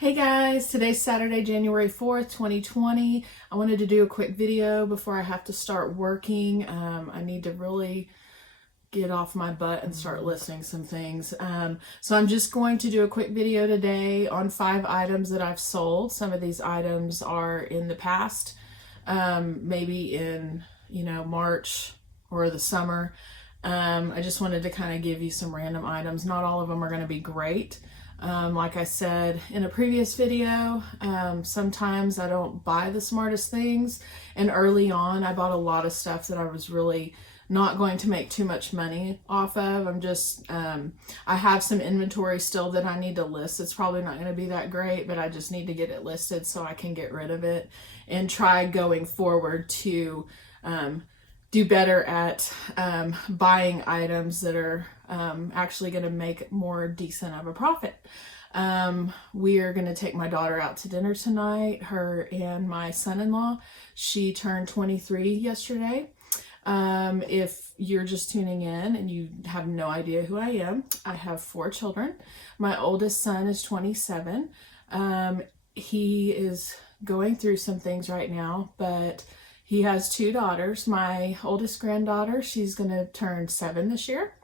Hey guys, today's Saturday, January 4th, 2020. I wanted to do a quick video before I have to start working. I need to really get off my butt and start listing some things. So I'm just going to do a quick video today on 5 items that I've sold. Some of these items are in the past, maybe in, March or the summer. I just wanted to kind of give you some random items. Not all of them are going to be great. Like I said in a previous video, sometimes I don't buy the smartest things, and early on I bought a lot of stuff that I was really not going to make too much money off of. I have some inventory still that I need to list. It's probably not going to be that great, but I just need to get it listed so I can get rid of it and try going forward to do better at buying items that are actually going to make more decent of a profit. We are going to take my daughter out to dinner tonight, her and my son-in-law. She turned 23 yesterday. If you're just tuning in and you have no idea who I am, I have 4 children. My oldest son is 27. He is going through some things right now, but he has 2 daughters. My oldest granddaughter, she's going to turn 7 this year.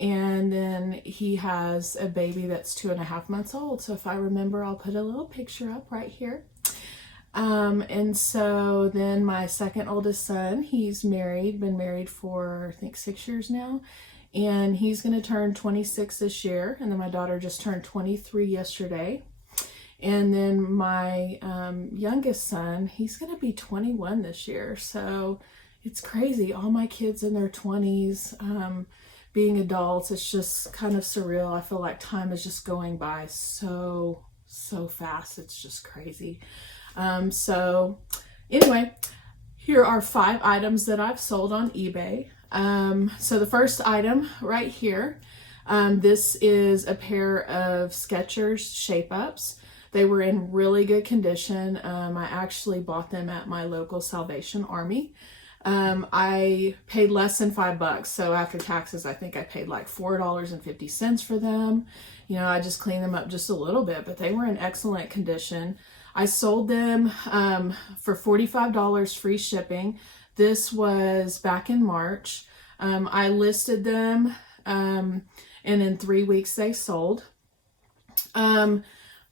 And then he has a baby that's 2.5 months old. So if I remember, I'll put a little picture up right here. And so then my second oldest son, he's married, been married for I think 6 years now. And he's going to turn 26 this year. And then my daughter just turned 23 yesterday. And then my youngest son, he's going to be 21 this year. So it's crazy. All my kids in their 20s, being adults, it's just kind of surreal. I feel like time is just going by so fast. It's just crazy. So anyway, here are 5 items that I've sold on eBay. So the first item right here, this is a pair of Skechers shape-ups. They were in really good condition. I actually bought them at my local Salvation Army. I paid less than $5, so after taxes, I think I paid like $4.50 for them. I just cleaned them up just a little bit, but they were in excellent condition. I sold them for $45 free shipping. This was back in March. I listed them, and in 3 weeks they sold.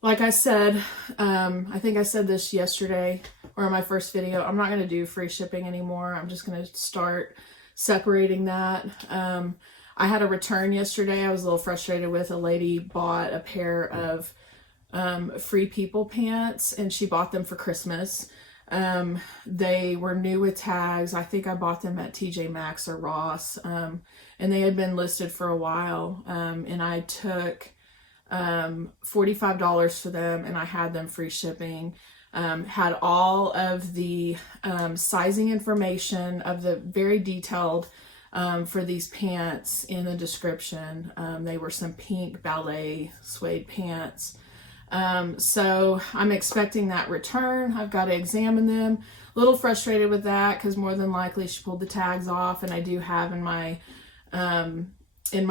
Like I said, I think I said this yesterday or in my first video, I'm not going to do free shipping anymore. I'm just going to start separating that. I had a return yesterday I was a little frustrated with. A lady bought a pair of Free People pants, and she bought them for Christmas. They were new with tags. I think I bought them at TJ Maxx or Ross, and they had been listed for a while, and I took $45 for them, and I had them free shipping. Had all of the sizing information of the very detailed for these pants in the description. They were some pink ballet suede pants. So I'm expecting that return. I've got to examine them. A little frustrated with that because more than likely she pulled the tags off, and I do have in my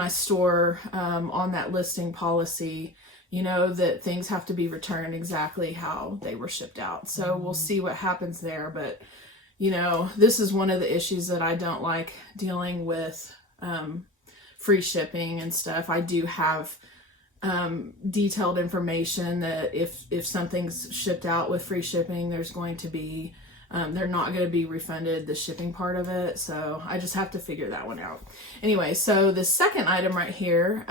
store on that listing policy, that things have to be returned exactly how they were shipped out. So we'll see what happens there. But, this is one of the issues that I don't like dealing with free shipping and stuff. I do have detailed information that if something's shipped out with free shipping, there's going to be they're not going to be refunded the shipping part of it. So I just have to figure that one out. Anyway, so the second item right here,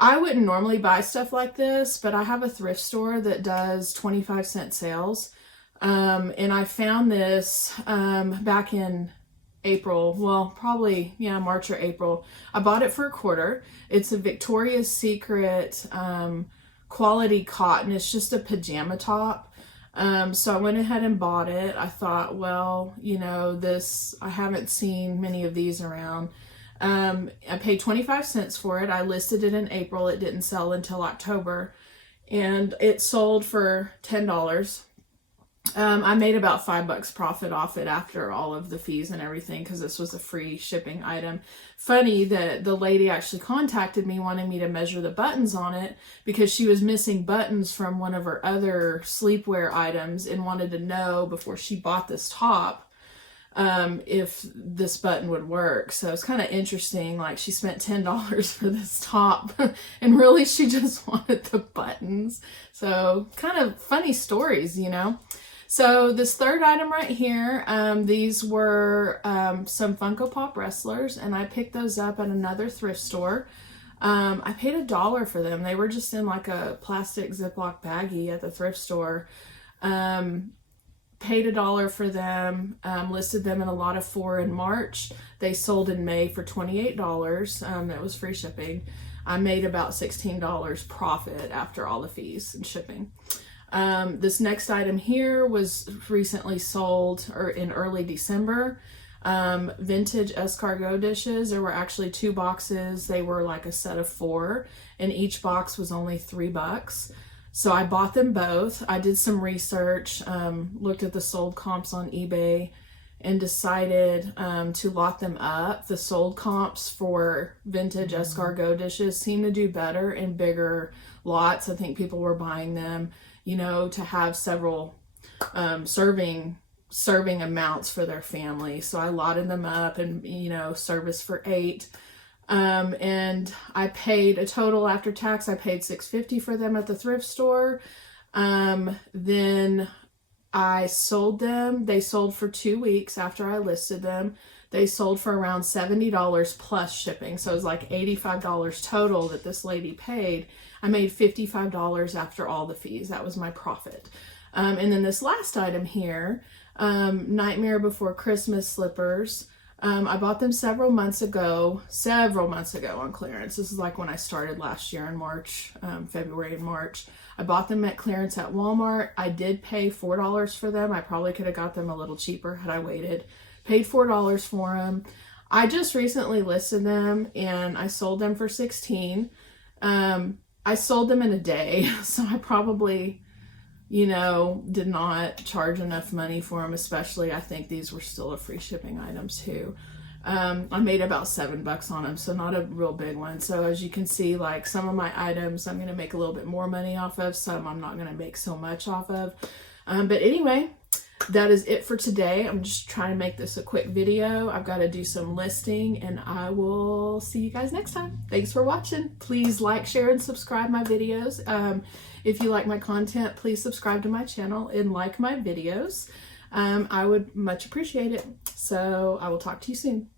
I wouldn't normally buy stuff like this, but I have a thrift store that does 25-cent sales. And I found this back in April, well, probably, March or April. I bought it for $1. It's a Victoria's Secret quality cotton. It's just a pajama top. So I went ahead and bought it. I thought, well, I haven't seen many of these around. I paid 25 cents for it. I listed it in April. It didn't sell until October, and it sold for $10. I made about $5 profit off it after all of the fees and everything, because this was a free shipping item. Funny that the lady actually contacted me wanting me to measure the buttons on it, because she was missing buttons from one of her other sleepwear items and wanted to know before she bought this top if this button would work. So it's kind of interesting. Like, she spent $10 for this top and really she just wanted the buttons. So kind of funny stories, you know. So this third item right here, these were some Funko Pop wrestlers, and I picked those up at another thrift store. I paid $1 for them. They were just in like a plastic Ziploc baggie at the thrift store. Paid $1 for them, listed them in a lot of 4 in March. They sold in May for $28. That was free shipping. I made about $16 profit after all the fees and shipping. This next item here was recently sold or in early December. Vintage escargot dishes. There were actually 2 boxes. They were like a set of 4, and each box was only $3. So I bought them both. I did some research, looked at the sold comps on eBay, and decided to lot them up. The sold comps for vintage escargot dishes seem to do better in bigger lots. I think people were buying them, you know, to have several serving amounts for their family. So I lotted them up, and, you know, service for 8. And I paid a total after tax. I paid $6.50 for them at the thrift store. Then I sold them. They sold for 2 weeks after I listed them. They sold for around $70 plus shipping. So it was like $85 total that this lady paid. I made $55 after all the fees. That was my profit. And then this last item here, Nightmare Before Christmas slippers. I bought them several months ago on clearance. This is like when I started last year in March, February and March. I bought them at clearance at Walmart. I did pay $4 for them. I probably could have got them a little cheaper had I waited. Paid $4 for them. I just recently listed them and I sold them for $16. I sold them in a day, so I probably, you know, did not charge enough money for them, especially I think these were still a free shipping items too. I made about $7 on them, so not a real big one. So as you can see, like, some of my items I'm going to make a little bit more money off of, some I'm not going to make so much off of. But anyway, that is it for today. I'm just trying to make this a quick video. I've got to do some listing, and I will see you guys next time. Thanks for watching. Please like, share, and subscribe my videos. If you like my content, please subscribe to my channel and like my videos. I would much appreciate it. So I will talk to you soon.